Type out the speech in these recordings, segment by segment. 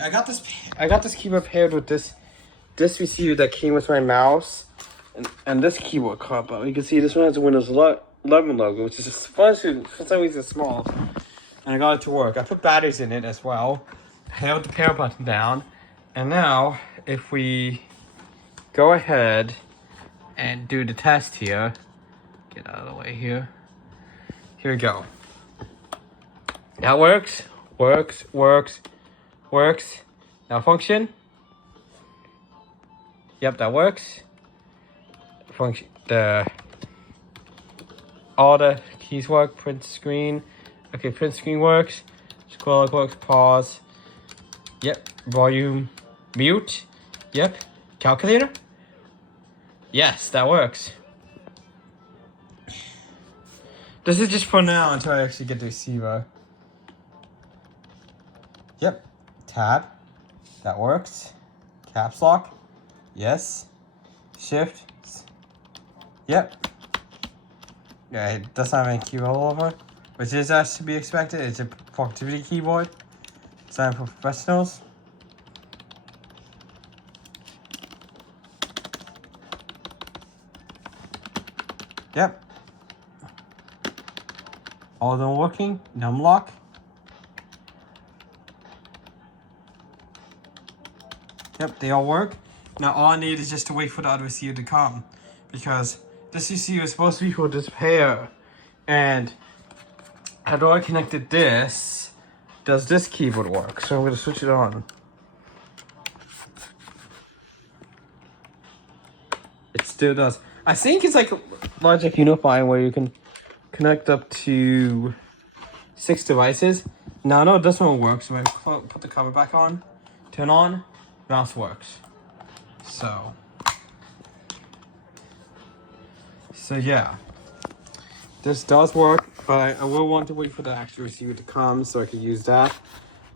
I got this keyboard paired with this receiver that came with my mouse, and this keyboard combo. You can see this one has a Windows 11 logo, which is for some reason small. And I got it to work. I put batteries in it as well. Held the power button down, and now if we go ahead and do the test here, get out of the way here. Here we go. That works. Now function. Yep, that works. Function. All the keys work. Print screen. Okay, print screen works. Scroll works. Pause. Yep. Volume. Mute. Yep. Calculator. Yes, that works. This is just for now until I actually get the receiver. Yep. Tab. That works. Caps lock. Yes. Shift. Yep. Yeah, it doesn't have any keyboard all over, which is as to be expected. It's a productivity keyboard designed for professionals. Yep. All of them working. Numlock. Yep, they all work. Now all I need is just to wait for the other receiver to come, because this receiver is supposed to be for this pair, and after I connected this, does this keyboard work? So I'm gonna switch it on. It still does. I think it's like Logic Unify, where you can connect up to 6 devices. Now I know this one works, so I put the cover back on, turn on, mouse works. So yeah, this does work, but I will want to wait for the actual receiver to come so I can use that.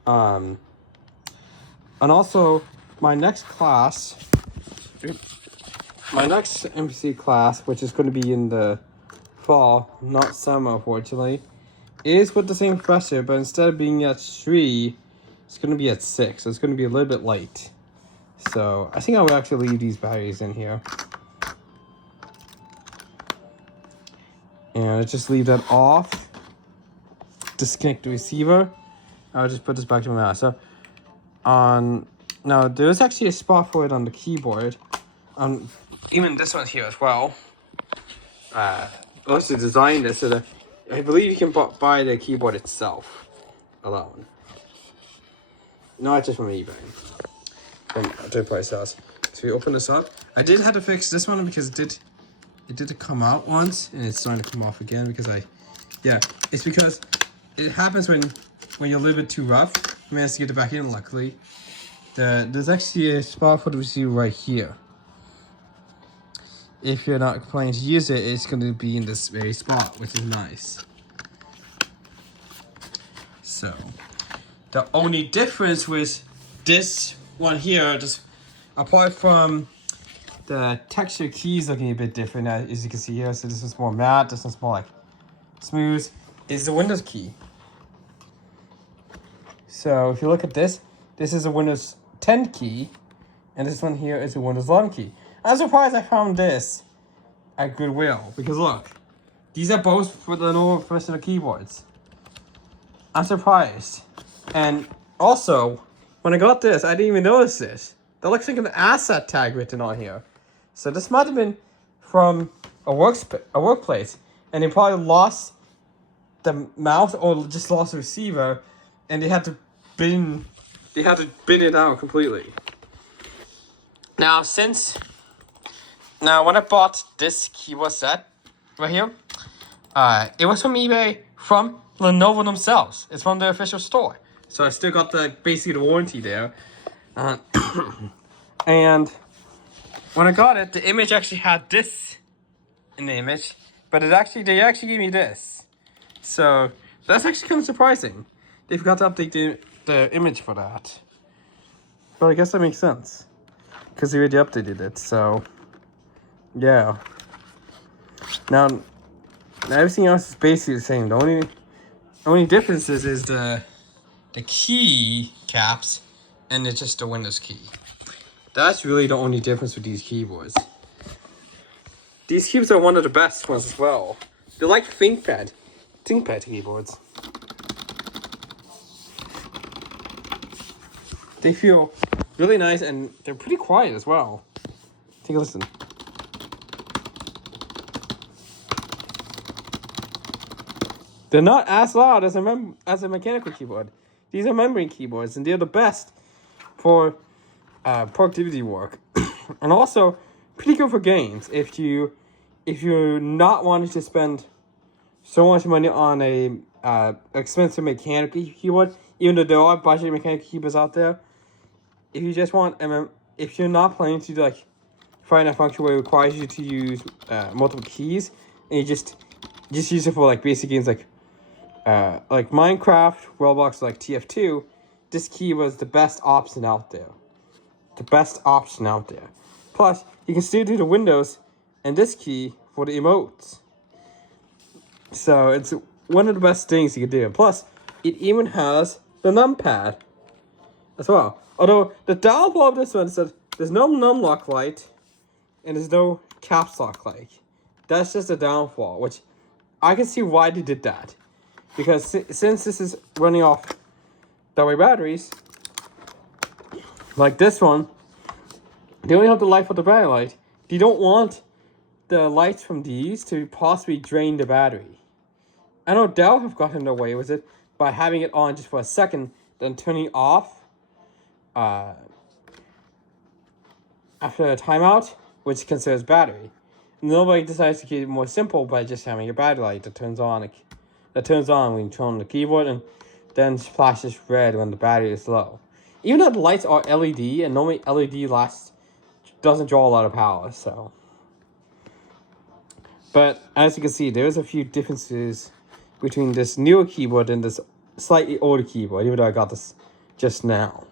And also my next MPC class, which is going to be in the fall, not summer unfortunately, is with the same professor, but instead of being at 3, it's going to be at 6, so it's going to be a little bit late. So I think I would actually leave these batteries in here. And I just leave that off. Disconnect the receiver. I'll just put this back to my mouse. So now there's actually a spot for it on the keyboard. Even this one here as well. Also designed this so that I believe you can buy the keyboard itself alone. Not just from eBay. From third party sales. So we open this up. I did have to fix this one because it did come out once and it's starting to come off again because it's because it happens when you're a little bit too rough. I managed to get it back in luckily. There's actually a spot for the receiver right here. If you're not planning to use it, it's going to be in this very spot, which is nice. So the only difference with this one here, just apart from the texture keys looking a bit different, as you can see here. So this is more matte, this one's more like smooth, is the Windows key. So if you look at this is a Windows 10 key, and this one here is a Windows 11 key. I'm surprised I found this at Goodwill, because look, these are both for the normal professional keyboards. I'm surprised. And also, when I got this, I didn't even notice this. That looks like an asset tag written on here. So this might have been from a workplace, and they probably lost the mouse or just lost the receiver, and they had to bin it out completely. Now when I bought this keyboard set right here, it was from eBay from Lenovo themselves. It's from their official store. So I still got basically the warranty there. And when I got it, the image actually had this in the image, but they actually gave me this. So that's actually kind of surprising. They forgot to update the image for that. But I guess that makes sense, because they already updated it. So yeah. Now everything else is basically the same. The only difference is the key caps and it's just a Windows key. That's really the only difference with these keyboards. These keyboards are one of the best ones as well. They're like ThinkPad keyboards. They feel really nice and they're pretty quiet as well. Take a listen. They're not as loud as a mechanical keyboard. These are membrane keyboards, and they're the best for productivity work, and also pretty good for games. If you're not wanting to spend so much money on a expensive mechanical keyboard, even though there are budget mechanical keyboards out there, if you just want, if you're not planning to like find a function where it requires you to use multiple keys, and you just use it for like basic games like Minecraft, Roblox, like TF2, this key was the best option out there. Plus, you can still do the Windows and this key for the emotes. So it's one of the best things you can do. Plus, it even has the numpad as well. Although the downfall of this one is that there's no numlock light and there's no caps lock light. That's just a downfall, which I can see why they did that. Because since this is running off AA batteries, like this one, they only have the light for the battery light. You don't want the lights from these to possibly drain the battery. I know Dell have gotten away with it by having it on just for a second, then turning off after a timeout, which conserves battery. Nobody decides to keep it more simple by just having a battery light that turns on when you turn on the keyboard and then flashes red when the battery is low. Even though the lights are LED, and normally LED doesn't draw a lot of power, so. But as you can see, there's a few differences between this newer keyboard and this slightly older keyboard, even though I got this just now.